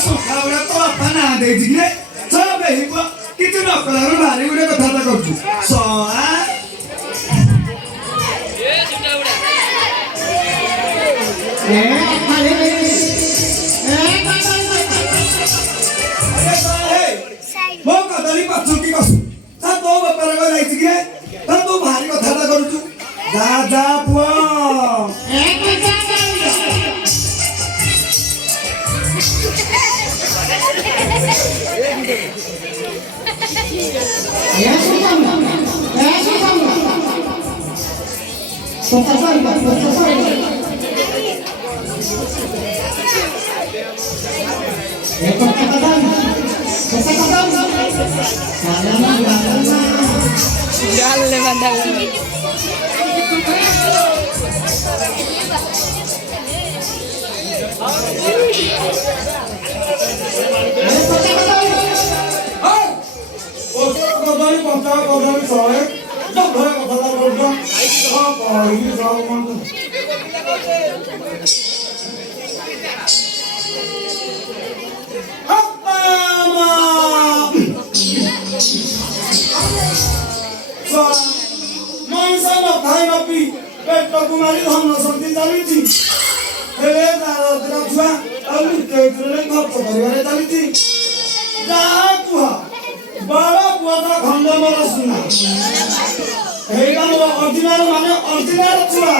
ସୁଖାଗୁଡ଼ା ତ ବାପା ନାଁ ଦେଇଛି କି କିଛି ନ କଲାରୁ ଭାରି ଗୋଟେ କଥାବାର୍ତ୍ତା କରୁଛୁ ସଳା ମୋ କଦଳୀ ପଛୁକି କସୁ ତା ତୋ ବେପାର ଯାଇଛି କି ତୁ ଭାରି କଥାବାର୍ତ୍ତା କରୁଛୁ ଯା ଯା ପୁଅ Dale, mandale. ମଣିଷ ନଥାଇ ନପି ପେଟକୁ ମାରି ଧନ ଶକ୍ତି ଚାଲିଛି ହେଲେ ତାର ଛୁଆ ଆଉ ଖର୍ଚ୍ଚ କରିବାରେ ଚାଲିଛି ଯାହା କୁହ ବଡ଼ ପୁଅଟା ଖଣ୍ଡ ମୋର ସୁନା ହେଇଟା ମୋର ଅର୍ଜିନାଲ ମାନେ ଅର୍ଜିନାଲ ଛୁଆ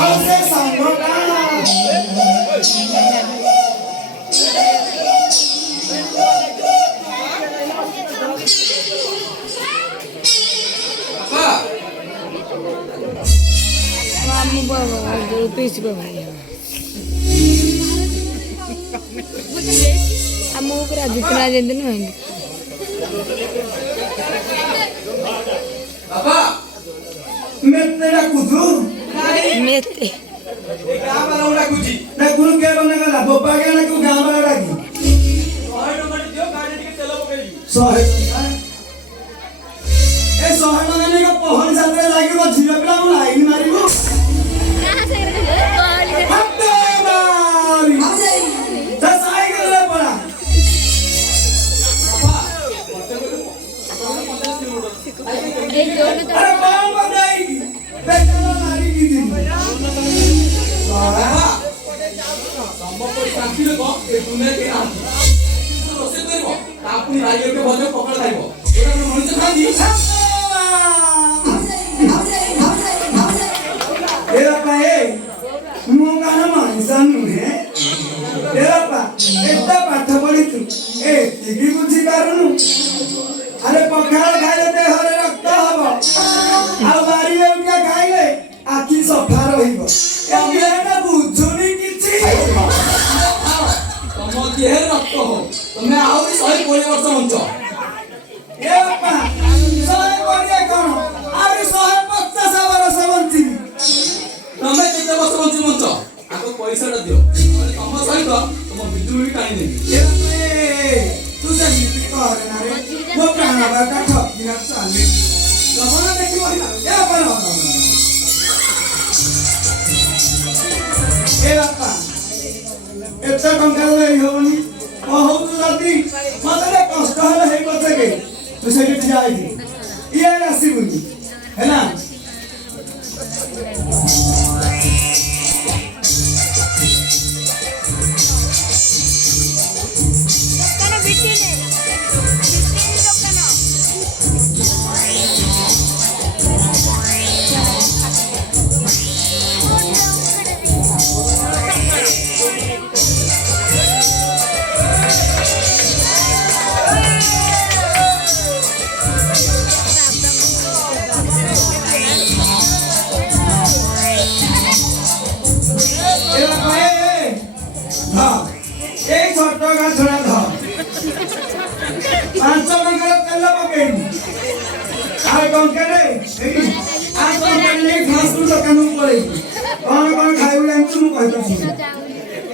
ଆଉ ସେ ସାଙ୍ଗଟା Kamu bawa pis bawa ya. Kamu kerajut kerajut itu nih. Bapak, mete dah kudu. Mete. Gambar udah kuji. Nah guru kaya mana kan? Bapak kaya nak gambar lagi. Soalnya nomor dia kaya dikit telah pakai. Soalnya. Soalnya mana ni kau pohon satu lagi kau jiwa bilang lain mari bu. अरे पखाल खाइले देहरे रक्त हबो आ बारी उठा खाइले आखि सफा रहिबो एबेटा बुझुनी किछि तम देह रक्त हो तमे आउरी 120 वर्ष बंच ए बापा 120 कोन आउरी 150 वर्ष बंची तमे केते वर्ष बंची बंच आको पैसा दियो तम सहित तम बिजुली भी टाणी देबी तू जल्दी कर ना रे वो प्राणा बाटा ठकी ना चाले जमाना देखिबो ना ए बनो ए बापा एता टंका लई होनी बहुत जल्दी मते कष्ट हले हे पछके तू सेठी जाई ये आसीबुनी हैना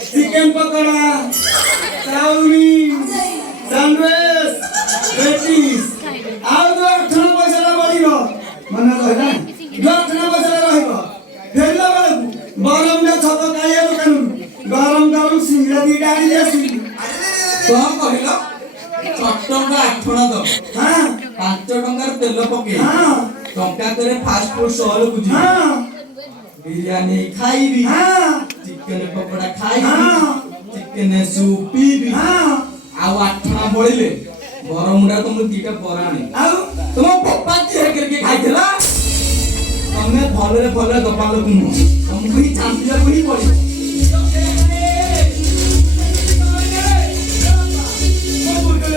chicken pakora, chow mein, sandwich, patties, आउ तो 8 पैसा ला बढिबो मन रहना 8 पैसा ला रहइबो फेरला बेलकु बरम ने छप काया कानून ଟଙ୍କାର ତେଲ ପକେଇ ହଁ ଟଙ୍କାକରେ ଫାଷ୍ଟ ଫୁଡ ସହରକୁ ଯିବି ହଁ ବିରିୟାନୀ ଖାଇବି ହଁ ଚିକେନ ପକୋଡା ଖାଇବି ହଁ। ଚିକେନ ସୁପ୍ ପିଇବି ହଁ ଆଉ 8 ଟଙ୍କା ବଳିଲେ ବରମୁଣ୍ଡା ତମକୁ ଦିଟା ବରା ଆଣି ଆଉ ତମ ପପା କିଏ ଖାଇଥିଲା ତମେ ଭଲରେ ଭଲରେ ଦବା ଲୋକ ନୁହଁ ତମକୁ ହିଁ ଚାମ୍ପିବାକୁ ହିଁ ପଡିବ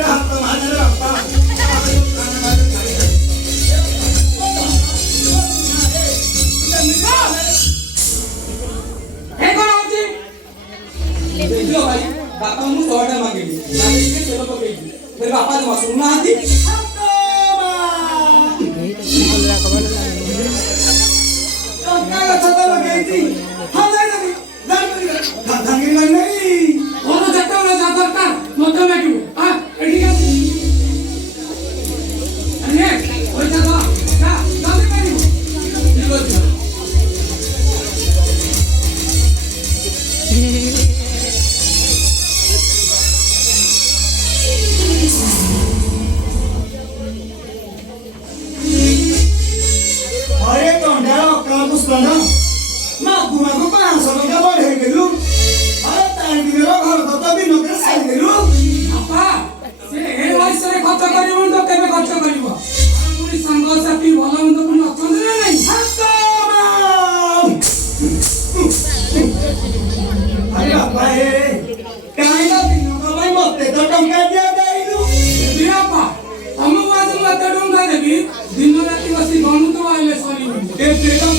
ହାତ ମାରିଲେ ବାପା ଦେଖିଲ ଭାଇ ବାପା ମୁଁ 100 ଟଙ୍କା ମାଗିଲି ମାଗିକି ତେଲ ପକେଇବି ଫେର ବାପା ଜମା ଶୁଣୁନାହାନ୍ତି ଟଙ୍କା ଗଛ ତ ଲଗେଇଛି ହଁ ଜାଣିବି ଭାଙ୍ଗି ନାହିଁ ମୋର ଯେତେବେଳେ ଯାହା ଦରକାର ମୋତେ ମାଗିବୁ ଏଠିକି ଆରେ ପଇସା ଦବା ଯା ଜଲ୍ଦି ମାଗିବୁ ଠିକ ଅଛି ହରେ ଟଙ୍କା ଅକାଳ ପୁଷ୍ପଣ୍ଡ ମାଗୁ ମାଗୁ 500 ଟଙ୍କା ବଢେଇଦେଲୁ ହରେ ତାରି ଦିନର ଘର ତ ବିନକରେ ସାରିଦେଲୁ ବାପା ସେ ଏ ବୟସରେ ଖର୍ଚ୍ଚ କରିବ ତ କେବେ ଖର୍ଚ୍ଚ କରିବ ପୁଣି ସାଙ୍ଗସାଥି ଭଲ ମନ୍ଦ ପୁଣି ଅଛନ୍ତି ନା ନାହିଁ ଆରେ ବାପା କାହିଁକି ବିନକ ପାଇଁ ମତେ ତ ଟଙ୍କା ଦିଆଯାଇନୁ ଦେବି ବାପା ତମକୁ ଆଜି ମୁଁ ଏତେ ଟଙ୍କା ଦେବି ଦିନ ରାତି ବସି ଗଣୁଥିବ ଆଇଲେ ସରିବନି ଏତେ ଟଙ୍କା